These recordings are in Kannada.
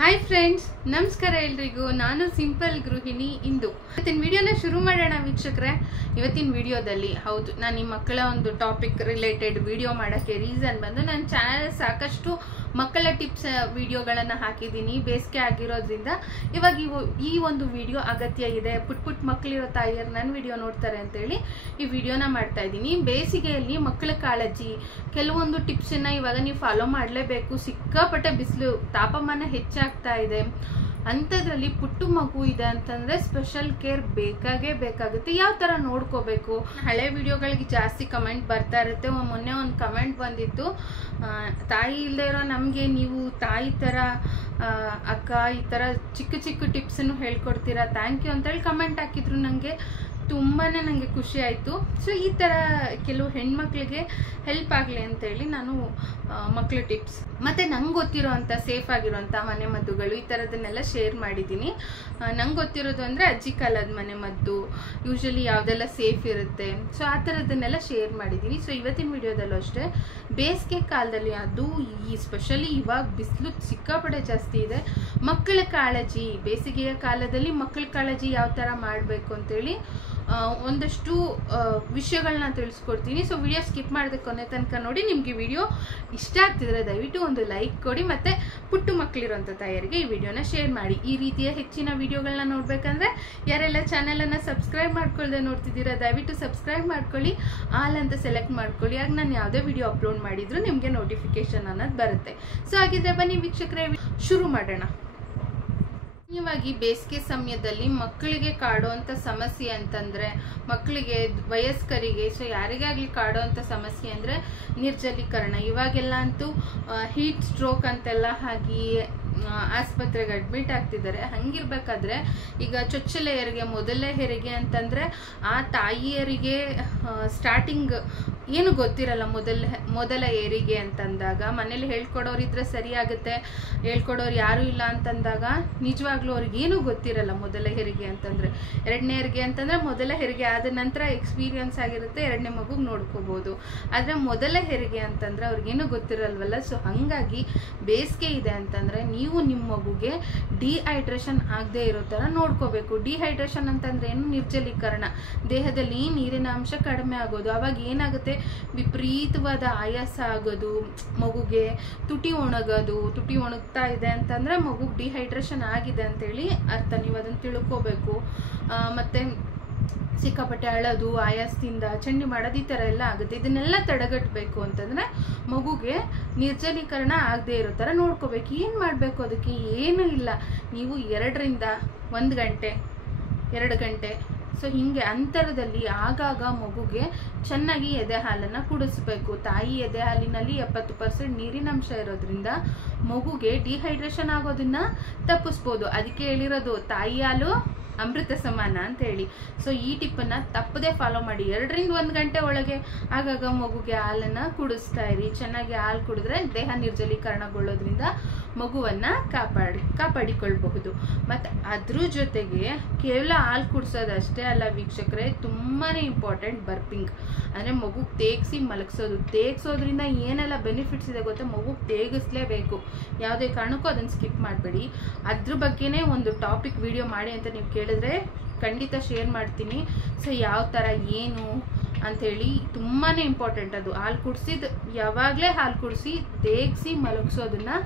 ಹಾಯ್ ಫ್ರೆಂಡ್ಸ್, ನಮಸ್ಕಾರ ಎಲ್ರಿಗೂ. ನಾನು ಸಿಂಪಲ್ ಗೃಹಿಣಿ ಇಂದು. ಇವತ್ತಿನ ವಿಡಿಯೋನ ಶುರು ಮಾಡೋಣ ವೀಕ್ಷಕರೇ. ಇವತ್ತಿನ ವಿಡಿಯೋದಲ್ಲಿ ಹೌದು, ನಾನು ಈ ಮಕ್ಕಳ ಒಂದು ಟಾಪಿಕ್ ರಿಲೇಟೆಡ್ ವಿಡಿಯೋ ಮಾಡೋಕ್ಕೆ ರೀಸನ್ ಬಂದು ನನ್ನ ಚಾನಲ್ ಸಾಕಷ್ಟು ಮಕ್ಕಳ ಟಿಪ್ಸ್ ವಿಡಿಯೋಗಳನ್ನು ಹಾಕಿದ್ದೀನಿ. ಬೇಸಿಗೆ ಆಗಿರೋದ್ರಿಂದ ಇವಾಗ ಈ ಒಂದು ವಿಡಿಯೋ ಅಗತ್ಯ ಇದೆ. ಪುಟ್ ಮಕ್ಕಳಿರೋ ತಾಯಿಯರು ನನ್ನ ವಿಡಿಯೋ ನೋಡ್ತಾರೆ ಅಂತೇಳಿ ಈ ವಿಡಿಯೋನ ಮಾಡ್ತಾ ಇದ್ದೀನಿ. ಬೇಸಿಗೆಯಲ್ಲಿ ಮಕ್ಕಳ ಕಾಳಜಿ ಕೆಲವೊಂದು ಟಿಪ್ಸನ್ನು ಇವಾಗ ನೀವು ಫಾಲೋ ಮಾಡಲೇಬೇಕು. ಸಿಕ್ಕಾಪಟ್ಟೆ ಬಿಸಿಲು, ತಾಪಮಾನ ಹೆಚ್ಚಾಗ್ತಾ ಇದೆ. ಅಂಥದ್ರಲ್ಲಿ ಪುಟ್ಟು ಮಗು ಇದೆ ಅಂತಂದ್ರೆ ಸ್ಪೆಷಲ್ ಕೇರ್ ಬೇಕಾಗುತ್ತೆ. ಯಾವ ತರ ನೋಡ್ಕೋಬೇಕು? ಹಳೆ ವಿಡಿಯೋಗಳಿಗೆ ಜಾಸ್ತಿ ಕಮೆಂಟ್ ಬರ್ತಾ ಇರುತ್ತೆ. ಮೊನ್ನೆ ಒಂದು ಕಮೆಂಟ್ ಬಂದಿತ್ತು, ತಾಯಿ ಇಲ್ಲದೆ ಇರೋ ನಮಗೆ ನೀವು ತಾಯಿ ತರ ಅಕ್ಕ ಈ ತರ ಚಿಕ್ಕ ಟಿಪ್ಸನ್ನು ಹೇಳ್ಕೊಡ್ತೀರಾ, ಥ್ಯಾಂಕ್ ಯು ಅಂತೇಳಿ ಕಮೆಂಟ್ ಹಾಕಿದ್ರು. ನನಗೆ ತುಂಬಾನೇ ನನಗೆ ಖುಷಿ ಆಯಿತು. ಸೊ ಈ ಥರ ಕೆಲವು ಹೆಣ್ಮಕ್ಳಿಗೆ ಹೆಲ್ಪ್ ಆಗಲಿ ಅಂತೇಳಿ ನಾನು ಮಕ್ಕಳ ಟಿಪ್ಸ್ ಮತ್ತು ನಂಗೆ ಗೊತ್ತಿರೋ ಅಂಥ ಸೇಫ್ ಆಗಿರೋಂಥ ಮನೆ ಮದ್ದುಗಳು ಈ ಥರದನ್ನೆಲ್ಲ ಶೇರ್ ಮಾಡಿದ್ದೀನಿ. ನಂಗೆ ಗೊತ್ತಿರೋದು ಅಂದರೆ ಅಜ್ಜಿ ಕಾಲದ ಮನೆ ಮದ್ದು, ಯೂಶಲಿ ಯಾವುದೆಲ್ಲ ಸೇಫ್ ಇರುತ್ತೆ, ಸೊ ಆ ಥರದನ್ನೆಲ್ಲ ಶೇರ್ ಮಾಡಿದ್ದೀನಿ. ಸೊ ಇವತ್ತಿನ ವಿಡಿಯೋದಲ್ಲೂ ಅಷ್ಟೇ, ಬೇಸಿಗೆ ಕಾಲದಲ್ಲಿ ಅದು ಈ ಸ್ಪೆಷಲಿ ಇವಾಗ ಬಿಸಿಲು ಸಿಕ್ಕಾಪಟ್ಟೆ ಜಾಸ್ತಿ ಇದೆ. ಮಕ್ಕಳ ಕಾಳಜಿ, ಬೇಸಿಗೆಯ ಕಾಲದಲ್ಲಿ ಮಕ್ಕಳ ಕಾಳಜಿ ಯಾವ ಥರ ಮಾಡಬೇಕು ಅಂತೇಳಿ ಒಂದಷ್ಟು ವಿಷಯಗಳನ್ನ ತಿಳಿಸ್ಕೊಡ್ತೀನಿ. ಸೊ ವಿಡಿಯೋ ಸ್ಕಿಪ್ ಮಾಡಿದೆ ಕೊನೆ ತನಕ ನೋಡಿ. ನಿಮಗೆ ವಿಡಿಯೋ ಇಷ್ಟ ಆಗ್ತಿದ್ರೆ ದಯವಿಟ್ಟು ಒಂದು ಲೈಕ್ ಕೊಡಿ ಮತ್ತು ಪುಟ್ಟು ಮಕ್ಕಳಿರೋಂಥ ತಾಯರಿಗೆ ಈ ವಿಡಿಯೋನ ಶೇರ್ ಮಾಡಿ. ಈ ರೀತಿಯ ಹೆಚ್ಚಿನ ವಿಡಿಯೋಗಳನ್ನ ನೋಡ್ಬೇಕಂದ್ರೆ ಯಾರೆಲ್ಲ ಚಾನಲನ್ನು ಸಬ್ಸ್ಕ್ರೈಬ್ ಮಾಡ್ಕೊಳ್ದೆ ನೋಡ್ತಿದ್ದೀರಾ ದಯವಿಟ್ಟು ಸಬ್ಸ್ಕ್ರೈಬ್ ಮಾಡ್ಕೊಳ್ಳಿ, ಆಲ್ ಅಂತ ಸೆಲೆಕ್ಟ್ ಮಾಡ್ಕೊಳ್ಳಿ. ಆಗ ನಾನು ಯಾವುದೇ ವಿಡಿಯೋ ಅಪ್ಲೋಡ್ ಮಾಡಿದ್ರು ನಿಮಗೆ ನೋಟಿಫಿಕೇಶನ್ ಅನ್ನೋದು ಬರುತ್ತೆ. ಸೊ ಹಾಗಿದ್ರೆ ಬನ್ನಿ ವೀಕ್ಷಕರೇ, ಶುರು ಮಾಡೋಣ. ಮುಖ್ಯವಾಗಿ ಬೇಸಿಗೆ ಸಮಯದಲ್ಲಿ ಮಕ್ಕಳಿಗೆ ಕಾಡುವಂಥ ಸಮಸ್ಯೆ ಅಂತಂದರೆ, ಮಕ್ಕಳಿಗೆ, ವಯಸ್ಕರಿಗೆ, ಸೊ ಯಾರಿಗಾಗಲಿ ಕಾಡುವಂಥ ಸಮಸ್ಯೆ ಅಂದರೆ ನಿರ್ಜಲೀಕರಣ. ಇವಾಗೆಲ್ಲ ಅಂತೂ ಹೀಟ್ ಸ್ಟ್ರೋಕ್ ಅಂತೆಲ್ಲ ಆಗಿ ಆಸ್ಪತ್ರೆಗೆ ಅಡ್ಮಿಟ್ ಆಗ್ತಿದ್ದಾರೆ. ಹಂಗಿರ್ಬೇಕಾದ್ರೆ ಈಗ ಚೊಚ್ಚಲ ಹೆರಿಗೆ, ಮೊದಲನೇ ಹೆರಿಗೆ ಅಂತಂದರೆ ಆ ತಾಯಿಯರಿಗೆ ಸ್ಟಾರ್ಟಿಂಗ್ ಏನು ಗೊತ್ತಿರಲ್ಲ. ಮೊದಲ ಹೆರಿಗೆ ಅಂತಂದಾಗ ಮನೇಲಿ ಹೇಳ್ಕೊಡೋರಿದ್ರೆ ಸರಿ ಆಗುತ್ತೆ, ಹೇಳ್ಕೊಡೋರು ಯಾರೂ ಇಲ್ಲ ಅಂತಂದಾಗ ನಿಜವಾಗ್ಲೂ ಅವ್ರಿಗೇನು ಗೊತ್ತಿರಲ್ಲ. ಮೊದಲ ಹೆರಿಗೆ ಅಂತಂದರೆ, ಎರಡನೇ ಹೆರಿಗೆ ಅಂತಂದರೆ ಮೊದಲ ಹೆರಿಗೆ ಆದ ನಂತರ ಎಕ್ಸ್ಪೀರಿಯನ್ಸ್ ಆಗಿರುತ್ತೆ, ಎರಡನೇ ಮಗುಗೆ ನೋಡ್ಕೋಬೋದು. ಆದರೆ ಮೊದಲ ಹೆರಿಗೆ ಅಂತಂದರೆ ಅವ್ರಿಗೇನು ಗೊತ್ತಿರಲ್ವಲ್ಲ. ಸೊ ಹಾಗಾಗಿ ಬೇಸಿಗೆ ಇದೆ ಅಂತಂದರೆ ನೀವು ನಿಮ್ಮ ಮಗುಗೆ ಡಿಹೈಡ್ರೇಷನ್ ಆಗದೆ ಇರೋ ಥರ ನೋಡ್ಕೋಬೇಕು. ಡಿಹೈಡ್ರೇಷನ್ ಅಂತಂದ್ರೆ ಏನು? ನಿರ್ಜಲೀಕರಣ, ದೇಹದಲ್ಲಿ ನೀರಿನ ಅಂಶ ಕಡಿಮೆ ಆಗೋದು. ಅವಾಗ ಏನಾಗುತ್ತೆ, ವಿಪರೀತವಾದ ಆಯಾಸ ಆಗೋದು, ಮಗುಗೆ ತುಟಿ ಒಣಗೋದು. ತುಟಿ ಒಣಗ್ತಾ ಇದೆ ಅಂತಂದ್ರೆ ಮಗುಗೆ ಡಿಹೈಡ್ರೇಷನ್ ಆಗಿದೆ ಅಂತೇಳಿ ಅರ್ಥ. ನೀವು ಅದನ್ನು ತಿಳ್ಕೋಬೇಕು. ಮತ್ತೆ ಸಿಕ್ಕಾಪಟ್ಟೆ ಅಳೋದು, ಆಯಾಸದಿಂದ ಚಂಡಿ ಮಾಡೋದು, ಈ ಥರ ಎಲ್ಲ ಆಗುತ್ತೆ. ಇದನ್ನೆಲ್ಲ ತಡೆಗಟ್ಟಬೇಕು ಅಂತಂದರೆ ಮಗುಗೆ ನಿರ್ಜಲೀಕರಣ ಆಗದೆ ಇರೋ ಥರ ನೋಡ್ಕೋಬೇಕು. ಏನು ಮಾಡಬೇಕು ಅದಕ್ಕೆ? ಏನೂ ಇಲ್ಲ, ನೀವು 2 ರಿಂದ 1 ಗಂಟೆ 2 ಗಂಟೆ ಸೊ ಹೀಗೆ ಅಂತರದಲ್ಲಿ ಆಗಾಗ ಮಗುಗೆ ಚೆನ್ನಾಗಿ ಎದೆ ಹಾಲನ್ನು ಕುಡಿಸ್ಬೇಕು. ತಾಯಿ ಎದೆ ಹಾಲಿನಲ್ಲಿ 70% ನೀರಿನಂಶ ಇರೋದ್ರಿಂದ ಮಗುಗೆ ಡಿಹೈಡ್ರೇಷನ್ ಆಗೋದನ್ನ ತಪ್ಪಿಸ್ಬೋದು. ಅದಕ್ಕೆ ಹೇಳಿರೋದು ತಾಯಿ ಹಾಲು ಅಮೃತ ಸಮಾನ ಅಂತ ಹೇಳಿ. ಸೊ ಈ ಟಿಪ್ಪನ್ನು ತಪ್ಪದೇ ಫಾಲೋ ಮಾಡಿ. 2 ರಿಂದ 1 ಗಂಟೆ ಒಳಗೆ ಆಗಾಗ ಮಗುಗೆ ಹಾಲನ್ನು ಕುಡಿಸ್ತಾ ಇರಿ. ಚೆನ್ನಾಗಿ ಹಾಲು ಕುಡಿದ್ರೆ ದೇಹ ನಿರ್ಜಲೀಕರಣಗೊಳ್ಳೋದ್ರಿಂದ ಮಗುವನ್ನು ಕಾಪಾಡಿಕೊಳ್ಬಹುದು. ಮತ್ತು ಅದ್ರ ಜೊತೆಗೆ ಕೇವಲ ಹಾಲು ಕುಡಿಸೋದಷ್ಟೇ ಅಲ್ಲ ವೀಕ್ಷಕರೇ, ತುಂಬಾ ಇಂಪಾರ್ಟೆಂಟ್ ಬರ್ಪಿಂಗ್ ಅಂದರೆ ಮಗುಗೆ ತೇಗಿಸಿ ಮಲಗಿಸೋದು. ತೇಗಿಸೋದ್ರಿಂದ ಏನೆಲ್ಲ ಬೆನಿಫಿಟ್ಸ್ ಇದೆ ಗೊತ್ತಾ? ಮಗುಗೆ ತೇಗಿಸ್ಲೇಬೇಕು, ಯಾವುದೇ ಕಾರಣಕ್ಕೂ ಅದನ್ನು ಸ್ಕಿಪ್ ಮಾಡಬೇಡಿ. ಅದ್ರ ಬಗ್ಗೆನೇ ಒಂದು ಟಾಪಿಕ್ ವಿಡಿಯೋ ಮಾಡಿ ಅಂತ ನೀವು ಕೇಳಿದ್ರೆ ಖಂಡಿತ ಶೇರ್ ಮಾಡ್ತೀನಿ. ಸೊ ಯಾವ ಥರ ಏನು ಅಂಥೇಳಿ ತುಂಬಾ ಇಂಪಾರ್ಟೆಂಟ್ ಅದು. ಹಾಲು ಕುಡಿಸಿದ ಯಾವಾಗಲೇ ಹಾಲು ಕುಡಿಸಿ ತೇಗಿಸಿ ಮಲಗಿಸೋದನ್ನು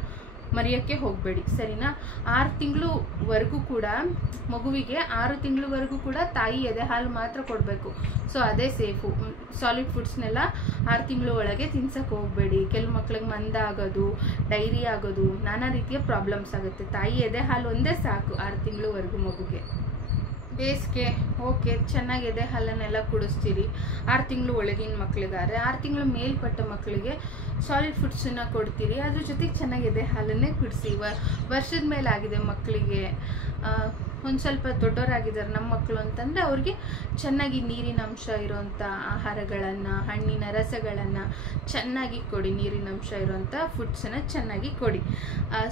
ಮರೆಯೋಕ್ಕೆ ಹೋಗಬೇಡಿ, ಸರಿನಾ? 6 ತಿಂಗಳವರೆಗೂ ಕೂಡ ಮಗುವಿಗೆ 6 ತಿಂಗಳವರೆಗೂ ಕೂಡ ತಾಯಿ ಎದೆ ಹಾಲು ಮಾತ್ರ ಕೊಡಬೇಕು. ಸೊ ಅದೇ ಸೇಫು. ಸಾಲಿಡ್ ಫುಡ್ಸ್ನೆಲ್ಲ 6 ತಿಂಗಳ ಒಳಗೆ ತಿನ್ಸಕ್ಕೆ ಹೋಗಬೇಡಿ. ಕೆಲವು ಮಕ್ಳಿಗೆ ಮಂದ ಆಗೋದು, ಡೈರಿ ಆಗೋದು, ನಾನಾ ರೀತಿಯ ಪ್ರಾಬ್ಲಮ್ಸ್ ಆಗುತ್ತೆ. ತಾಯಿ ಎದೆ ಹಾಲು ಒಂದೇ ಸಾಕು 6 ತಿಂಗಳವರೆಗೂ ಮಗುಗೆ. ಬೇಸಿಗೆ ಓಕೆ, ಚೆನ್ನಾಗಿ ಎದೆ ಹಾಲನ್ನೆಲ್ಲ ಕುಡಿಸ್ತೀರಿ 6 ತಿಂಗಳು ಒಳಗಿನ ಮಕ್ಕಳಿಗಾದ್ರೆ. 6 ತಿಂಗಳು ಮೇಲ್ಪಟ್ಟ ಮಕ್ಕಳಿಗೆ ಸಾಲಿಡ್ ಫುಡ್ಸನ್ನು ಕೊಡ್ತೀರಿ. ಅದ್ರ ಜೊತೆಗೆ ಚೆನ್ನಾಗಿ ಎದೆ ಹಾಲನ್ನೇ ಕುಡಿಸಿ. ವರ್ಷದ ಮೇಲೆ ಆಗಿದೆ ಮಕ್ಕಳಿಗೆ, ಒಂದು ಸ್ವಲ್ಪ ದೊಡ್ಡವರಾಗಿದ್ದಾರೆ ನಮ್ಮ ಮಕ್ಕಳು ಅಂತಂದರೆ ಅವ್ರಿಗೆ ಚೆನ್ನಾಗಿ ನೀರಿನ ಅಂಶ ಇರೋವಂಥ ಆಹಾರಗಳನ್ನು, ಹಣ್ಣಿನ ರಸಗಳನ್ನು ಚೆನ್ನಾಗಿ ಕೊಡಿ. ನೀರಿನ ಅಂಶ ಇರೋವಂಥ ಫುಡ್ಸನ್ನು ಚೆನ್ನಾಗಿ ಕೊಡಿ.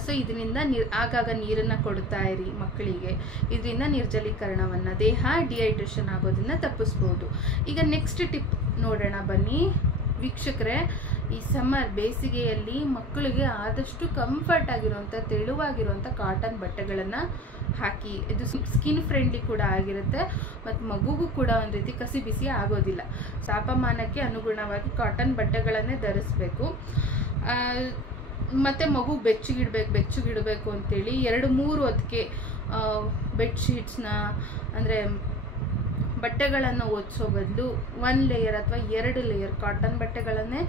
ಸೊ ಇದರಿಂದ ಆಗಾಗ ನೀರನ್ನು ಕೊಡ್ತಾ ಇರಿ ಮಕ್ಕಳಿಗೆ. ಇದರಿಂದ ನಿರ್ಜಲೀಕರಣವನ್ನು, ದೇಹ ಡಿಹೈಡ್ರೇಷನ್ ಆಗೋದನ್ನು ತಪ್ಪಿಸ್ಬೋದು. ಈಗ ನೆಕ್ಸ್ಟ್ ಟಿಪ್ ನೋಡೋಣ ಬನ್ನಿ ವೀಕ್ಷಕರೇ, ಈ ಸಮ್ಮರ್ ಬೇಸಿಗೆಯಲ್ಲಿ ಮಕ್ಕಳಿಗೆ ಆದಷ್ಟು ಕಂಫರ್ಟ್ ಆಗಿರುವಂಥ ತೆಳುವಾಗಿರುವಂಥ ಕಾಟನ್ ಬಟ್ಟೆಗಳನ್ನು ಹಾಕಿ. ಇದು ಸ್ಕಿನ್ ಫ್ರೆಂಡ್ಲಿ ಕೂಡ ಆಗಿರುತ್ತೆ ಮತ್ತು ಮಗುಗೂ ಕೂಡ ಒಂದು ರೀತಿ ಕಸಿ ಬಿಸಿ ಆಗೋದಿಲ್ಲ. ತಾಪಮಾನಕ್ಕೆ ಅನುಗುಣವಾಗಿ ಕಾಟನ್ ಬಟ್ಟೆಗಳನ್ನೇ ಧರಿಸ್ಬೇಕು. ಮತ್ತು ಮಗು ಬೆಚ್ಚಗಿಡಬೇಕು ಅಂತೇಳಿ 2-3 ಹೊತ್ತಿಗೆ ಬೆಡ್ಶೀಟ್ಸ್ನ ಅಂದರೆ ಬಟ್ಟೆಗಳನ್ನು ಒದಿಸೋ ಬದಲು 1 ಲೇಯರ್ ಅಥವಾ 2 ಲೇಯರ್ ಕಾಟನ್ ಬಟ್ಟೆಗಳನ್ನೇ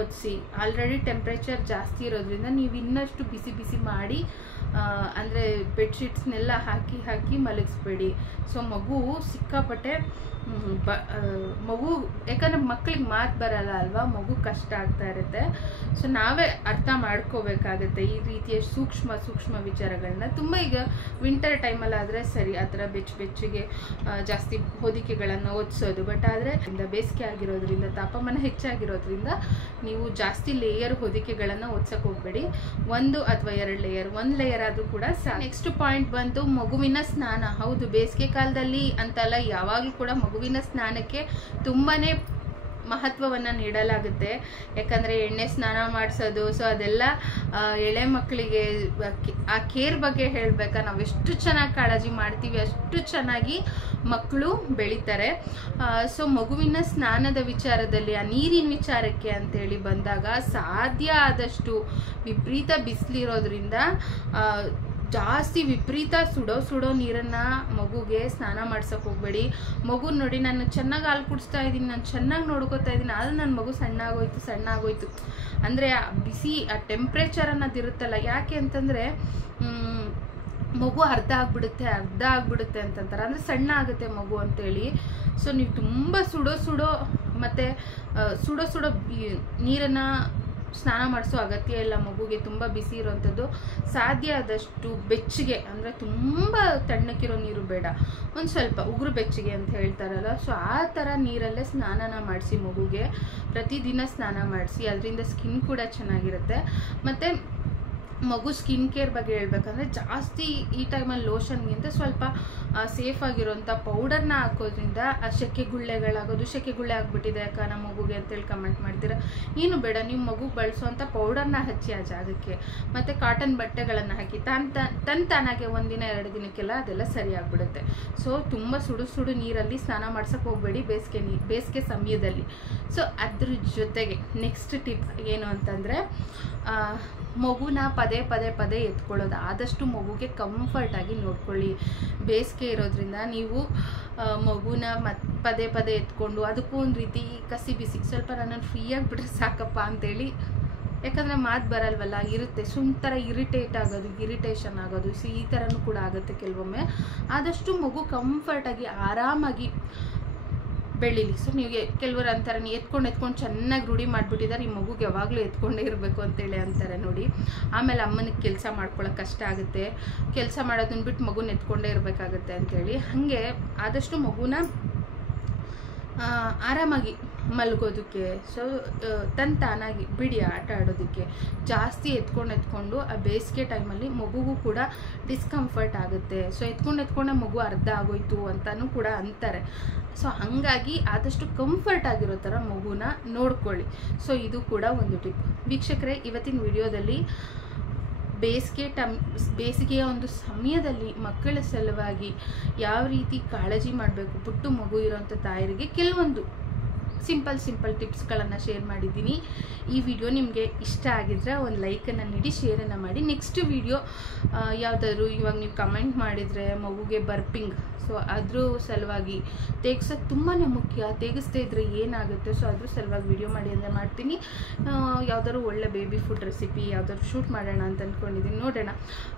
ಒದಿಸಿ. ಆಲ್ರೆಡಿ ಟೆಂಪ್ರೇಚರ್ ಜಾಸ್ತಿ ಇರೋದ್ರಿಂದ ನೀವು ಇನ್ನಷ್ಟು ಬಿಸಿ ಮಾಡಿ ಅಂದರೆ ಬೆಡ್ಶೀಟ್ಸ್ನೆಲ್ಲ ಹಾಕಿ ಮಲಗಿಸ್ಬೇಡಿ. ಸೊ ಮಗು ಸಿಕ್ಕಾಪಟ್ಟೆ ಮಗು, ಯಾಕಂದರೆ ಮಕ್ಕಳಿಗೆ ಮಾತು ಬರಲ್ಲ ಅಲ್ವಾ, ಮಗು ಕಷ್ಟ ಆಗ್ತಾ ಇರುತ್ತೆ. ಸೊ ನಾವೇ ಅರ್ಥ ಮಾಡ್ಕೋಬೇಕಾಗತ್ತೆ ಈ ರೀತಿಯ ಸೂಕ್ಷ್ಮ ವಿಚಾರಗಳನ್ನ. ತುಂಬ ಈಗ ವಿಂಟರ್ ಟೈಮಲ್ಲಾದರೆ ಸರಿ ಆ ಥರ ಬೆಚ್ಚಗೆ ಜಾಸ್ತಿ ಹೊದಿಕೆಗಳನ್ನು ಒದಿಸೋದು. ಬಟ್ ಆದರೆ ಬೇಸಿಗೆ ಆಗಿರೋದ್ರಿಂದ, ತಾಪಮಾನ ಹೆಚ್ಚಾಗಿರೋದ್ರಿಂದ ನೀವು ಜಾಸ್ತಿ ಲೇಯರ್ ಹೊದಿಕೆಗಳನ್ನು ಒದ್ಸಕ್ಕೆ ಹೋಗಬೇಡಿ. 1 ಅಥವಾ 2 ಲೇಯರ್, 1 ಲೇಯರ್ ಆದರೂ ಕೂಡ ಸಾಕು. ನೆಕ್ಸ್ಟ್ ಪಾಯಿಂಟ್ ಬಂತು ಮಗುವಿನ ಸ್ನಾನ. ಹೌದು, ಬೇಸಿಗೆ ಕಾಲದಲ್ಲಿ ಅಂತಲ್ಲ, ಯಾವಾಗಲೂ ಕೂಡ ಮಗುವಿನ ಸ್ನಾನಕ್ಕೆ ತುಂಬಾ ಮಹತ್ವವನ್ನು ನೀಡಲಾಗುತ್ತೆ. ಯಾಕಂದರೆ ಎಣ್ಣೆ ಸ್ನಾನ ಮಾಡಿಸೋದು, ಸೊ ಅದೆಲ್ಲ ಎಳೆ ಮಕ್ಕಳಿಗೆ ಆ ಕೇರ್ ಬಗ್ಗೆ ಹೇಳಬೇಕಾ, ನಾವು ಎಷ್ಟು ಚೆನ್ನಾಗಿ ಕಾಳಜಿ ಮಾಡ್ತೀವಿ ಅಷ್ಟು ಚೆನ್ನಾಗಿ ಮಕ್ಕಳು ಬೆಳೀತಾರೆ. ಸೊ ಮಗುವಿನ ಸ್ನಾನದ ವಿಚಾರದಲ್ಲಿ, ಆ ನೀರಿನ ವಿಚಾರಕ್ಕೆ ಅಂತೇಳಿ ಬಂದಾಗ ಸಾಧ್ಯ ಆದಷ್ಟು ವಿಪರೀತ ಬಿಸಿಲಿರೋದ್ರಿಂದ ಜಾಸ್ತಿ ವಿಪರೀತ ಸುಡೋ ನೀರನ್ನು ಮಗುಗೆ ಸ್ನಾನ ಮಾಡ್ಸೋಕೆ ಹೋಗಬೇಡಿ. ಮಗು ನೋಡಿ, ನಾನು ಚೆನ್ನಾಗಿ ಹಾಲು ಕುಡಿಸ್ತಾ ಇದ್ದೀನಿ, ನಾನು ಚೆನ್ನಾಗಿ ನೋಡ್ಕೋತಾ ಇದ್ದೀನಿ, ಆದರೆ ನನ್ನ ಮಗು ಸಣ್ಣ ಆಗೋಯ್ತು ಅಂದರೆ ಆ ಬಿಸಿ, ಆ ಟೆಂಪ್ರೇಚರ್ ಅನ್ನೋದಿರುತ್ತಲ್ಲ. ಯಾಕೆ ಅಂತಂದರೆ ಮಗು ಅರ್ಧ ಆಗ್ಬಿಡುತ್ತೆ ಅಂತಂತಾರೆ, ಅಂದರೆ ಸಣ್ಣ ಆಗುತ್ತೆ ಮಗು ಅಂತೇಳಿ. ಸೊ ನೀವು ತುಂಬ ಸುಡೋ ಮತ್ತು ಸುಡೋ ನೀರನ್ನು ಸ್ನಾನ ಮಾಡಿಸೋ ಅಗತ್ಯ ಇಲ್ಲ ಮಗುಗೆ. ತುಂಬ ಬಿಸಿ ಇರೋವಂಥದ್ದು, ಸಾಧ್ಯ ಆದಷ್ಟು ಬೆಚ್ಚಗೆ, ಅಂದರೆ ತುಂಬ ತಣ್ಣಕ್ಕಿರೋ ನೀರು ಬೇಡ, ಒಂದು ಸ್ವಲ್ಪ ಉಗುರು ಬೆಚ್ಚಗೆ ಅಂತ ಹೇಳ್ತಾರಲ್ಲ, ಸೊ ಆ ಥರ ನೀರಲ್ಲೇ ಸ್ನಾನನ ಮಾಡಿಸಿ ಮಗುಗೆ. ಪ್ರತಿದಿನ ಸ್ನಾನ ಮಾಡಿಸಿ, ಅದರಿಂದ ಸ್ಕಿನ್ ಕೂಡ ಚೆನ್ನಾಗಿರುತ್ತೆ. ಮತ್ತು ಮಗು ಸ್ಕಿನ್ ಕೇರ್ ಬಗ್ಗೆ ಹೇಳ್ಬೇಕಂದ್ರೆ, ಜಾಸ್ತಿ ಈ ಟೈಮಲ್ಲಿ ಲೋಷನ್ಗಿಂತ ಸ್ವಲ್ಪ ಸೇಫ್ ಆಗಿರೋಂಥ ಪೌಡರ್ನ ಹಾಕೋದ್ರಿಂದ ಸೆಕೆ ಗುಳ್ಳೆ ಆಗಿಬಿಟ್ಟಿದೆ ಅಕ್ಕ ನಮ್ಮ ಮಗುಗೆ ಅಂತೇಳಿ ಕಮೆಂಟ್ ಮಾಡ್ತೀರಾ. ಏನು ಬೇಡ, ನೀವು ಮಗುಗೆ ಬಳಸೋವಂಥ ಪೌಡರ್ನ ಹಚ್ಚಿ ಆ ಜಾಗಕ್ಕೆ, ಮತ್ತು ಕಾಟನ್ ಬಟ್ಟೆಗಳನ್ನು ಹಾಕಿ ತಾನಾಗೆ 1 ದಿನ 2 ದಿನಕ್ಕೆಲ್ಲ ಅದೆಲ್ಲ ಸರಿ ಆಗಿಬಿಡುತ್ತೆ. ಸೊ ತುಂಬ ಸುಡು ನೀರಲ್ಲಿ ಸ್ನಾನ ಮಾಡ್ಸೋಕೆ ಹೋಗಬೇಡಿ ಬೇಸಿಗೆ ಸಮಯದಲ್ಲಿ. ಸೊ ಅದ್ರ ಜೊತೆಗೆ ನೆಕ್ಸ್ಟ್ ಟಿಪ್ ಏನು ಅಂತಂದರೆ, ಮಗುನ ಪದೇ ಎತ್ಕೊಳ್ಳೋದು. ಆದಷ್ಟು ಮಗುಗೆ ಕಂಫರ್ಟಾಗಿ ನೋಡ್ಕೊಳ್ಳಿ. ಬೇಸಿಗೆ ಇರೋದ್ರಿಂದ ನೀವು ಮಗುನ ಪದೇ ಎತ್ಕೊಂಡು ಅದಕ್ಕೂ ಒಂದು ರೀತಿ ಕಸಿ ಬಿಸಿ, ಸ್ವಲ್ಪ ನನ್ನನ್ನು ಫ್ರೀಯಾಗಿ ಬಿಟ್ರೆ ಸಾಕಪ್ಪ ಅಂತೇಳಿ, ಯಾಕಂದರೆ ಮಾತು ಬರಲ್ವಲ್ಲ, ಇರುತ್ತೆ ಒಂಥರ ಇರಿಟೇಷನ್ ಆಗೋದು, ಸೊ ಈ ಥರನೂ ಕೂಡ ಆಗುತ್ತೆ ಕೆಲವೊಮ್ಮೆ. ಆದಷ್ಟು ಮಗು ಕಂಫರ್ಟಾಗಿ ಆರಾಮಾಗಿ ಬೆಳೀಲಿ. ಸೊ ನೀವು ಕೆಲವರು ಅಂತಾರೆ, ನೀವು ಎತ್ಕೊಂಡು ಚೆನ್ನಾಗಿ ರೂಢಿ ಮಾಡಿಬಿಟ್ಟಿದ್ದಾರೆ, ಈ ಮಗುಗೆ ಯಾವಾಗಲೂ ಎತ್ಕೊಂಡೇ ಇರಬೇಕು ಅಂತೇಳಿ ಅಂತಾರೆ ನೋಡಿ. ಆಮೇಲೆ ಅಮ್ಮನಿಗೆ ಕೆಲಸ ಮಾಡ್ಕೊಳ್ಳೋಕೆ ಕಷ್ಟ ಆಗುತ್ತೆ, ಕೆಲಸ ಮಾಡೋದನ್ನ ಬಿಟ್ಟು ಮಗುನ ಎತ್ಕೊಂಡೇ ಇರಬೇಕಾಗುತ್ತೆ ಅಂತೇಳಿ. ಹಾಗೆ ಆದಷ್ಟು ಮಗುನ ಆರಾಮಾಗಿ ಮಲಗೋದಕ್ಕೆ, ಸೊ ತಾನಾಗಿ ಬಿಡಿ ಆಟ ಆಡೋದಕ್ಕೆ. ಜಾಸ್ತಿ ಎತ್ಕೊಂಡು ಆ ಬೇಸಿಗೆ ಟೈಮಲ್ಲಿ ಮಗುಗೂ ಕೂಡ ಡಿಸ್ಕಂಫರ್ಟ್ ಆಗುತ್ತೆ. ಸೊ ಎತ್ಕೊಂಡು ಮಗು ಅರ್ಧ ಆಗೋಯ್ತು ಅಂತಲೂ ಕೂಡ ಅಂತಾರೆ. ಸೊ ಹಾಗಾಗಿ ಆದಷ್ಟು ಕಂಫರ್ಟ್ ಆಗಿರೋ ಥರ ಮಗುನ ನೋಡ್ಕೊಳ್ಳಿ. ಸೊ ಇದು ಕೂಡ ಒಂದು ಟಿಪ್. ವೀಕ್ಷಕರೇ, ಇವತ್ತಿನ ವಿಡಿಯೋದಲ್ಲಿ ಬೇಸಿಗೆಯ ಒಂದು ಸಮಯದಲ್ಲಿ ಮಕ್ಕಳ ಸಲುವಾಗಿ ಯಾವ ರೀತಿ ಕಾಳಜಿ ಮಾಡಬೇಕು, ಪುಟ್ಟು ಮಗು ಇರೋಂಥ ತಾಯರಿಗೆ ಕೆಲವೊಂದು ಸಿಂಪಲ್ ಟಿಪ್ಸ್ಗಳನ್ನು ಶೇರ್ ಮಾಡಿದ್ದೀನಿ. ಈ ವಿಡಿಯೋ ನಿಮಗೆ ಇಷ್ಟ ಆಗಿದ್ರೆ ಒಂದು ಲೈಕನ್ನು ನೀಡಿ, ಶೇರನ್ನು ಮಾಡಿ. ನೆಕ್ಸ್ಟ್ ವಿಡಿಯೋ ಯಾವುದಾದ್ರು, ಇವಾಗ ನೀವು ಕಮೆಂಟ್ ಮಾಡಿದರೆ ಮಗುಗೆ ಬರ್ಪಿಂಗ್, ಸೊ ಅದ್ರ ಸಲುವಾಗಿ ತೆಗ್ಸೋದು ತುಂಬಾ ಮುಖ್ಯ, ತೆಗೆಸ್ದೇ ಇದ್ರೆ ಏನಾಗುತ್ತೆ, ಸೊ ಅದ್ರ ಸಲುವಾಗಿ ವಿಡಿಯೋ ಮಾಡಿ ಅಂದರೆ ಮಾಡ್ತೀನಿ. ಯಾವುದಾದ್ರು ಒಳ್ಳೆ ಬೇಬಿ ಫುಡ್ ರೆಸಿಪಿ ಯಾವುದಾದ್ರು ಶೂಟ್ ಮಾಡೋಣ ಅಂತ ಅಂದ್ಕೊಂಡಿದ್ದೀನಿ. ನೋಡೋಣ,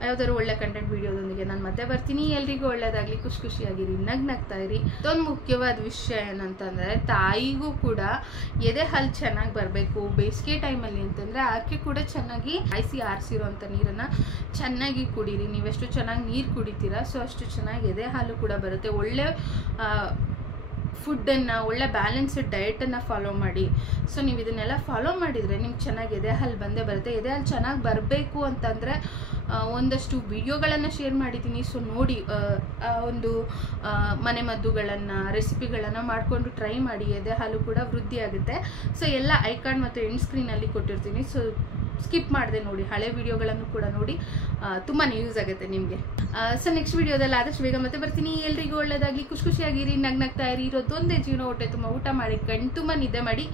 ಯಾವುದಾದ್ರು ಒಳ್ಳೆ ಕಂಟೆಂಟ್ ವಿಡಿಯೋದೊಂದಿಗೆ ನಾನು ಮತ್ತೆ ಬರ್ತೀನಿ. ಎಲ್ರಿಗೂ ಒಳ್ಳೆಯದಾಗಲಿ, ಖುಷಿಯಾಗಿರಿ, ನಗ್ತಾ ಇರಿ. ಇದೊಂದು ಮುಖ್ಯವಾದ ವಿಷಯ ಏನಂತಂದರೆ, ತಾಯಿಗೂ ಕೂಡ ಎದೆ ಹಾಲು ಚೆನ್ನಾಗಿ ಬರಬೇಕು ಬೇಸಿಗೆ ಟೈಮಲ್ಲಿ ಅಂತಂದರೆ, ಆಕೆ ಕೂಡ ಚೆನ್ನಾಗಿ ಆರಿಸಿರೋಂಥ ನೀರನ್ನು ಚೆನ್ನಾಗಿ ಕುಡೀರಿ. ನೀವೆಷ್ಟು ಚೆನ್ನಾಗಿ ನೀರು ಕುಡಿತೀರಾ, ಸೊ ಅಷ್ಟು ಚೆನ್ನಾಗಿ ಎದೆ ಹಾಲು ಕೂಡ ಬರುತ್ತೆ. ಒಳ್ಳೆ ಫುಡ್ಡನ್ನು, ಒಳ್ಳೆ ಬ್ಯಾಲೆನ್ಸ್ಡ್ ಡಯಟನ್ನು ಫಾಲೋ ಮಾಡಿ. ಸೊ ನೀವು ಇದನ್ನೆಲ್ಲ ಫಾಲೋ ಮಾಡಿದರೆ ನಿಮ್ಗೆ ಚೆನ್ನಾಗಿ ಎದೆ ಹಾಲು ಬಂದೇ ಬರುತ್ತೆ. ಎದೆ ಹಾಲು ಚೆನ್ನಾಗಿ ಬರಬೇಕು ಅಂತಂದರೆ ಒಂದಷ್ಟು ವಿಡಿಯೋಗಳನ್ನು ಶೇರ್ ಮಾಡಿದ್ದೀನಿ. ಸೊ ನೋಡಿ, ಒಂದು ಮನೆಮದ್ದುಗಳನ್ನು, ರೆಸಿಪಿಗಳನ್ನು ಮಾಡಿಕೊಂಡು ಟ್ರೈ ಮಾಡಿ. ಎದೆ ಹಾಲು ಕೂಡ ವೃದ್ಧಿ ಆಗುತ್ತೆ. ಸೊ ಎಲ್ಲ ಐಕಾನ್ ಮತ್ತು ಎಂಡ್ ಸ್ಕ್ರೀನಲ್ಲಿ ಕೊಟ್ಟಿರ್ತೀನಿ. ಸೊ ಸ್ಕಿಪ್ ಮಾಡಿದೆ ನೋಡಿ, ಹಳೆ ವಿಡಿಯೋಗಳನ್ನು ಕೂಡ ನೋಡಿ, ತುಂಬಾ ಯೂಸ್ ಆಗುತ್ತೆ ನಿಮಗೆ. ಸೊ ನೆಕ್ಸ್ಟ್ ವಿಡಿಯೋದಲ್ಲಿ ಆದಷ್ಟು ಬೇಗ ಮತ್ತೆ ಬರ್ತೀನಿ. ಎಲ್ರಿಗೂ ಒಳ್ಳೆಯದಾಗಲಿ, ಖುಷಿಯಾಗಿರಿ, ನಗ್ನಗ್ತಾ ಇರಿ. ಇರೋದೊಂದೇ ಜೀವನ, ಹೊಟ್ಟೆ ತುಂಬ ಊಟ ಮಾಡಿ, ಕಣ್ ತುಂಬ ನಿದ್ದೆ ಮಾಡಿ,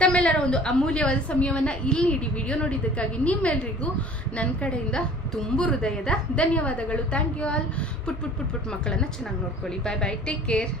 ತಮ್ಮೆಲ್ಲರ ಒಂದು ಅಮೂಲ್ಯವಾದ ಸಮಯವನ್ನು ಇಲ್ಲಿ ನೀಡಿ ವಿಡಿಯೋ ನೋಡಿದ್ದಕ್ಕಾಗಿ ನಿಮ್ಮೆಲ್ಲರಿಗೂ ನನ್ನ ಕಡೆಯಿಂದ ತುಂಬು ಹೃದಯದ ಧನ್ಯವಾದಗಳು. Thank you all. ಪುಟ್ ಮಕ್ಕಳನ್ನು ಚೆನ್ನಾಗಿ ನೋಡ್ಕೊಳ್ಳಿ. ಬಾಯ್ ಬಾಯ್, ಟೇಕ್ ಕೇರ್.